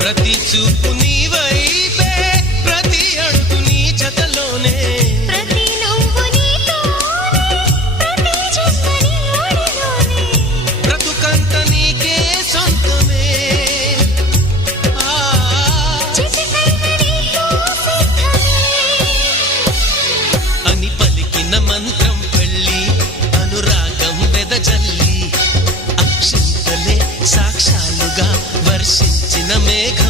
ప్రతి చూపు నీ వైపే, ప్రతి అడుగు నీ జతలోనే, ప్రతి నవ్వు నీతోనే, ప్రతి జన్మ నీ ఒడిలోనే, బ్రతుకంత నీకే సొంతమే. చిటికైన నీతో సిద్ధమే అని పలికిన మంత్రం పెళ్ళి, అనురాగం వెదజల్లి, అక్షింతలే సాక్ష్యాలుగా వర్షించిన మేఘ